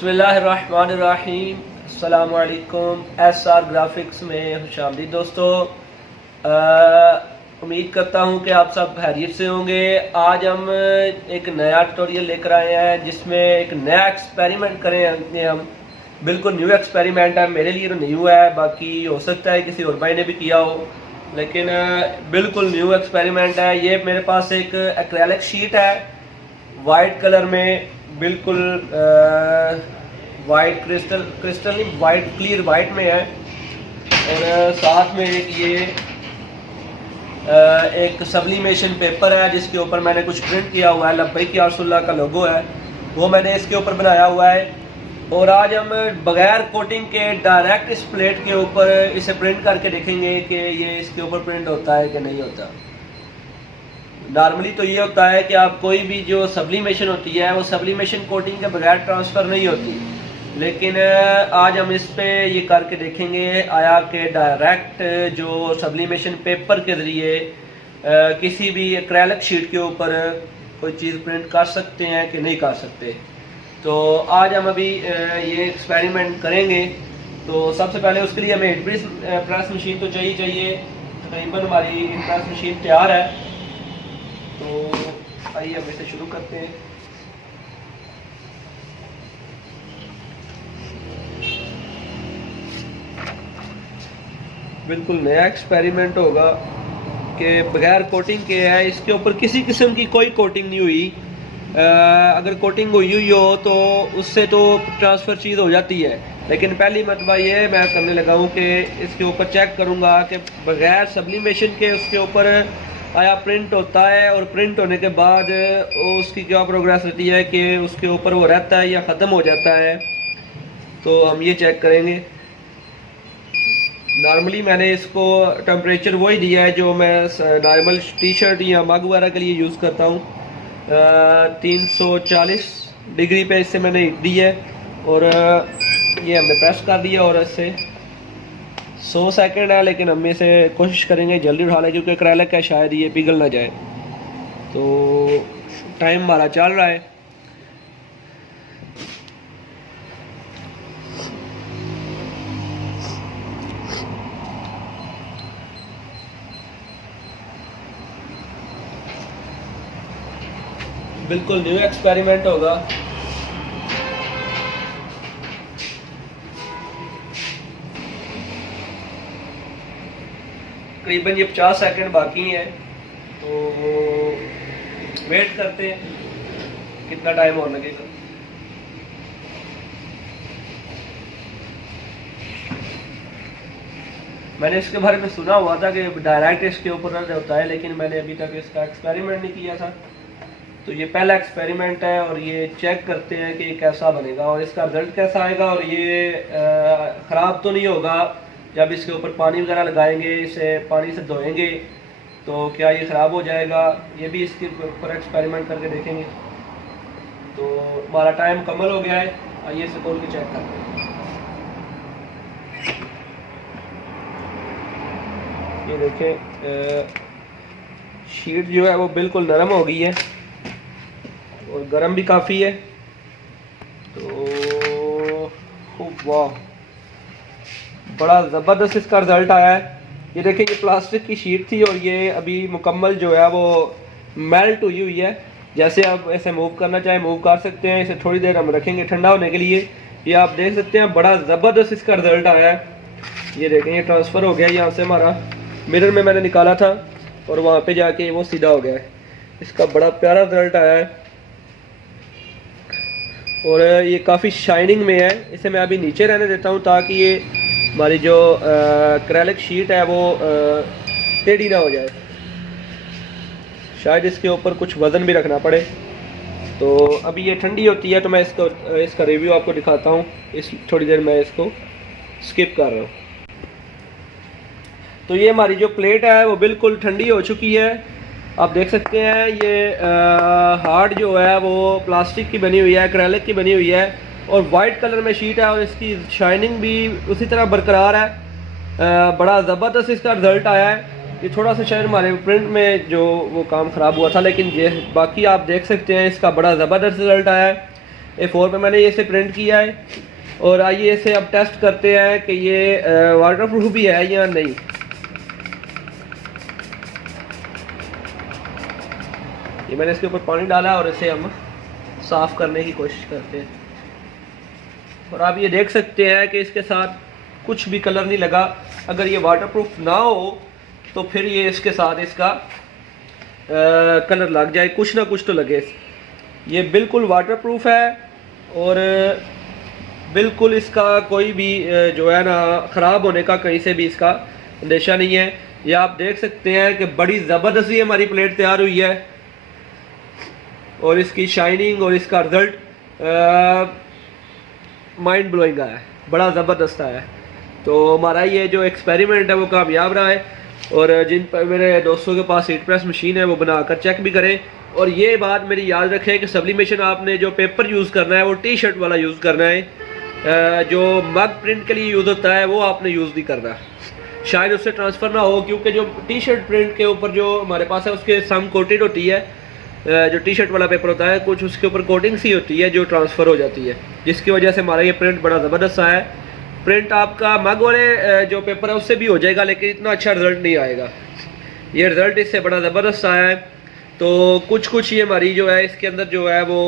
बिस्मिल्लाहिर्रहमानिर्रहीम। अस्सलामु अलैकुम। SR ग्राफिक्स में खुशामदीद दोस्तों। उम्मीद करता हूँ कि आप सब खैरियत से होंगे। आज हम एक नया ट्यूटोरियल लेकर आए हैं जिसमें एक नया एक्सपेरिमेंट करेंगे हम। बिल्कुल न्यू एक्सपेरिमेंट है, मेरे लिए तो न्यू है, बाकी हो सकता है किसी और भाई ने भी किया हो, लेकिन बिल्कुल न्यू एक्सपेरिमेंट है। ये मेरे पास एक एक्रेलिक शीट है वाइट कलर में, बिल्कुल वाइट क्रिस्टल नहीं, वाइट क्लियर वाइट में है। और साथ में एक सब्लिमेशन पेपर है जिसके ऊपर मैंने कुछ प्रिंट किया हुआ है, लब्बैक या रसूलुल्लाह का लोगो है, वो मैंने इसके ऊपर बनाया हुआ है। और आज हम बगैर कोटिंग के डायरेक्ट इस प्लेट के ऊपर इसे प्रिंट करके देखेंगे कि ये इसके ऊपर प्रिंट होता है कि नहीं होता। नॉर्मली तो ये होता है कि आप कोई भी जो सब्लिमेशन होती है वो सब्लिमेशन कोटिंग के बगैर ट्रांसफ़र नहीं होती, लेकिन आज हम इस पे ये करके देखेंगे आया कि डायरेक्ट जो सब्लिमेशन पेपर के ज़रिए किसी भी एक्रेलिक शीट के ऊपर कोई चीज़ प्रिंट कर सकते हैं कि नहीं कर सकते। तो आज हम अभी ये एक्सपेरिमेंट करेंगे। तो सबसे पहले उसके लिए हमें प्रेस मशीन तो चाहिए। तकरीबन हमारी प्रेस मशीन तैयार है, तो आइए अब इसे शुरू करते हैं। बिल्कुल नया एक्सपेरिमेंट होगा कि बगैर कोटिंग के है, इसके ऊपर किसी किस्म की कोई कोटिंग नहीं हुई। अगर कोटिंग हुई हो तो उससे तो ट्रांसफ़र चीज़ हो जाती है, लेकिन पहली मरतबा ये मैं करने लगा हूँ कि इसके ऊपर चेक करूँगा कि बगैर सब्लिमेशन के उसके ऊपर आया प्रिंट होता है, और प्रिंट होने के बाद उसकी क्या प्रोग्रेस रहती है कि उसके ऊपर वो रहता है या ख़त्म हो जाता है। तो हम ये चेक करेंगे। नॉर्मली मैंने इसको टेम्परेचर वही दिया है जो मैं नॉर्मल टी शर्ट या मग वगैरह के लिए यूज़ करता हूँ। 340 डिग्री पे इससे मैंने हीट दी है, और ये हमने प्रेस कर दिया, और इससे 100 सेकंड है, लेकिन हम इसे कोशिश करेंगे जल्दी उठा लें क्योंकि एक्रेलिक है, शायद ये पिघल ना जाए। तो टाइम हमारा चल रहा है। बिल्कुल न्यू एक्सपेरिमेंट होगा। तकरीबन ये 50 सेकंड बाकी हैं, तो वेट करते हैं कितना टाइम और लगेगा। मैंने इसके बारे में सुना हुआ था कि डायरेक्ट इसके ऊपर रन होता है, लेकिन मैंने अभी तक इसका एक्सपेरिमेंट नहीं किया था। तो ये पहला एक्सपेरिमेंट है और ये चेक करते हैं कि ये कैसा बनेगा और इसका रिजल्ट कैसा आएगा। और ये ख़राब तो नहीं होगा जब इसके ऊपर पानी वगैरह लगाएंगे, इसे पानी से धोएंगे तो क्या ये ख़राब हो जाएगा, ये भी इसके ऊपर एक्सपेरिमेंट करके देखेंगे। तो हमारा टाइम मुकम्मल हो गया है, आइए इसे खोल के चेक करते हैं। ये देखें, शीट जो है वो बिल्कुल नरम हो गई है और गर्म भी काफ़ी है। तो वाह, बड़ा ज़बरदस्त इसका रिज़ल्ट आया है। ये देखिए, ये प्लास्टिक की शीट थी और ये अभी मुकम्मल जो है वो मेल्ट हुई है। जैसे आप ऐसे मूव करना चाहें मूव कर सकते हैं। इसे थोड़ी देर हम रखेंगे ठंडा होने के लिए। ये आप देख सकते हैं, बड़ा ज़बरदस्त इसका रिज़ल्ट आया है। ये देखें, ये ट्रांसफ़र हो गया यहाँ से, हमारा मिरर में मैंने निकाला था और वहाँ पे जाके वो सीधा हो गया है। इसका बड़ा प्यारा रिज़ल्ट आया है और ये काफ़ी शाइनिंग में है। इसे मैं अभी नीचे रहने देता हूँ ताकि ये हमारी जो एक्रेलिक शीट है वो टेढ़ी ना हो जाए। शायद इसके ऊपर कुछ वज़न भी रखना पड़े। तो अभी ये ठंडी होती है तो मैं इसका रिव्यू आपको दिखाता हूँ। इस थोड़ी देर मैं इसको स्किप कर रहा हूँ। तो ये हमारी जो प्लेट है वो बिल्कुल ठंडी हो चुकी है। आप देख सकते हैं ये हार्ड जो है वो प्लास्टिक की बनी हुई है, एक्रेलिक की बनी हुई है और वाइट कलर में शीट है और इसकी शाइनिंग भी उसी तरह बरकरार है। बड़ा ज़बरदस्त इसका रिज़ल्ट आया है। ये थोड़ा सा शायद हमारे प्रिंट में जो वो काम ख़राब हुआ था, लेकिन ये बाकी आप देख सकते हैं इसका बड़ा ज़बरदस्त रिज़ल्ट आया है। A4 पे मैंने ये इसे प्रिंट किया है। और आइए इसे अब टेस्ट करते हैं कि ये वाटरप्रूफ भी है या नहीं। ये मैंने इसके ऊपर पानी डाला और इसे हम साफ़ करने की कोशिश करते हैं। और आप ये देख सकते हैं कि इसके साथ कुछ भी कलर नहीं लगा। अगर ये वाटरप्रूफ ना हो तो फिर ये इसके साथ इसका कलर लग जाए, कुछ ना कुछ तो लगे। ये बिल्कुल वाटरप्रूफ है और बिल्कुल इसका कोई भी जो है ना ख़राब होने का कहीं से भी इसका अंदेशा नहीं है। ये आप देख सकते हैं कि बड़ी ज़बरदस्ती हमारी प्लेट तैयार हुई है और इसकी शाइनिंग और इसका रिज़ल्ट माइंड ब्लोइंग आया है, बड़ा ज़बरदस्त आया है। तो हमारा ये जो एक्सपेरिमेंट है वो कामयाब रहा है। और जिन पर मेरे दोस्तों के पास हीट प्रेस मशीन है वो बनाकर चेक भी करें। और ये बात मेरी याद रखें कि सब्लिमेशन आपने जो पेपर यूज़ करना है वो टी शर्ट वाला यूज़ करना है। जो मग प्रिंट के लिए यूज़ होता है वो आपने यूज़ नहीं करना, शायद उससे ट्रांसफ़र ना हो, क्योंकि जो टी शर्ट प्रिंट के ऊपर जो हमारे पास है उसके सम कोटेड होती है। जो टी शर्ट वाला पेपर होता है कुछ उसके ऊपर कोटिंग सी होती है जो ट्रांसफ़र हो जाती है, जिसकी वजह से हमारा ये प्रिंट बड़ा ज़बरदस्त आया है। प्रिंट आपका मग वाले जो पेपर है उससे भी हो जाएगा, लेकिन इतना अच्छा रिज़ल्ट नहीं आएगा। ये रिज़ल्ट इससे बड़ा ज़बरदस्त आया है। तो कुछ ये हमारी जो है इसके अंदर जो है वो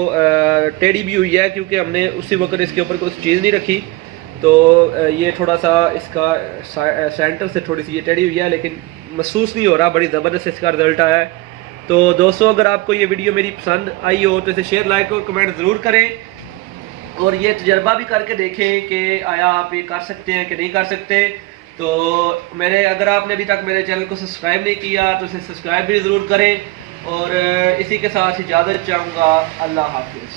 टेढ़ी भी हुई है, क्योंकि हमने उसी वक्त इसके ऊपर कुछ चीज़ नहीं रखी। तो ये थोड़ा सा इसका सेंटर से थोड़ी सी ये टेढ़ी हुई है, लेकिन महसूस नहीं हो रहा, बड़ी ज़बरदस्त इसका रिज़ल्ट आया है। तो दोस्तों अगर आपको ये वीडियो मेरी पसंद आई हो तो इसे शेयर, लाइक और कमेंट ज़रूर करें। और ये तजर्बा भी करके देखें कि आया आप ये कर सकते हैं कि नहीं कर सकते। तो अगर आपने अभी तक मेरे चैनल को सब्सक्राइब नहीं किया तो इसे सब्सक्राइब भी ज़रूर करें। और इसी के साथ इजाज़त चाहूँगा। अल्लाह हाफिज़।